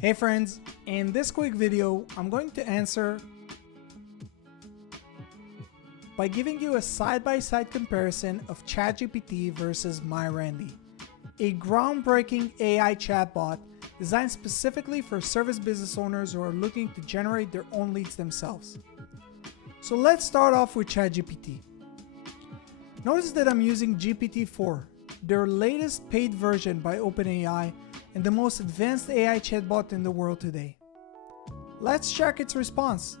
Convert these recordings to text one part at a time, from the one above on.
Hey friends, in this quick video, I'm going to answer by giving you a side-by-side comparison of ChatGPT versus MyRandy, a groundbreaking AI chatbot designed specifically for service business owners who are looking to generate their own leads themselves. So let's start off with ChatGPT. Notice that I'm using GPT-4, their latest paid version by OpenAI and the most advanced AI chatbot in the world today. Let's check its response.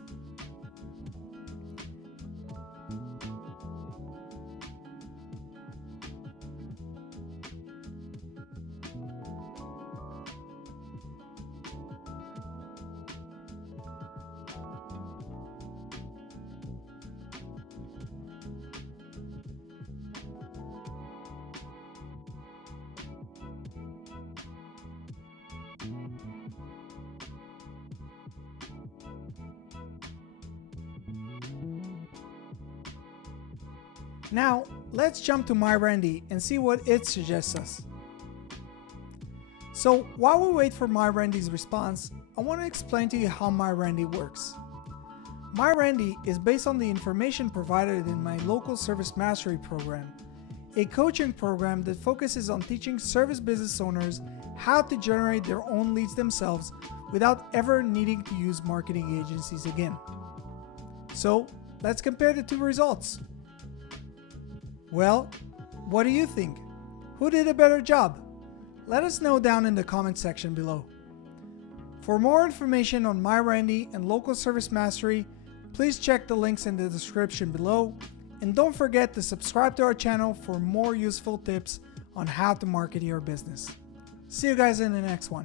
Now, let's jump to MyRandy and see what it suggests us. So, while we wait for MyRandy's response, I want to explain to you how MyRandy works. MyRandy is based on the information provided in my local service mastery program, a coaching program that focuses on teaching service business owners how to generate their own leads themselves without ever needing to use marketing agencies again. So, let's compare the two results. Well, what do you think? Who did a better job? Let us know down in the comment section below. For more information on MyRandy and local service mastery, please check the links in the description below, and don't forget to subscribe to our channel for more useful tips on how to market your business. See you guys in the next one.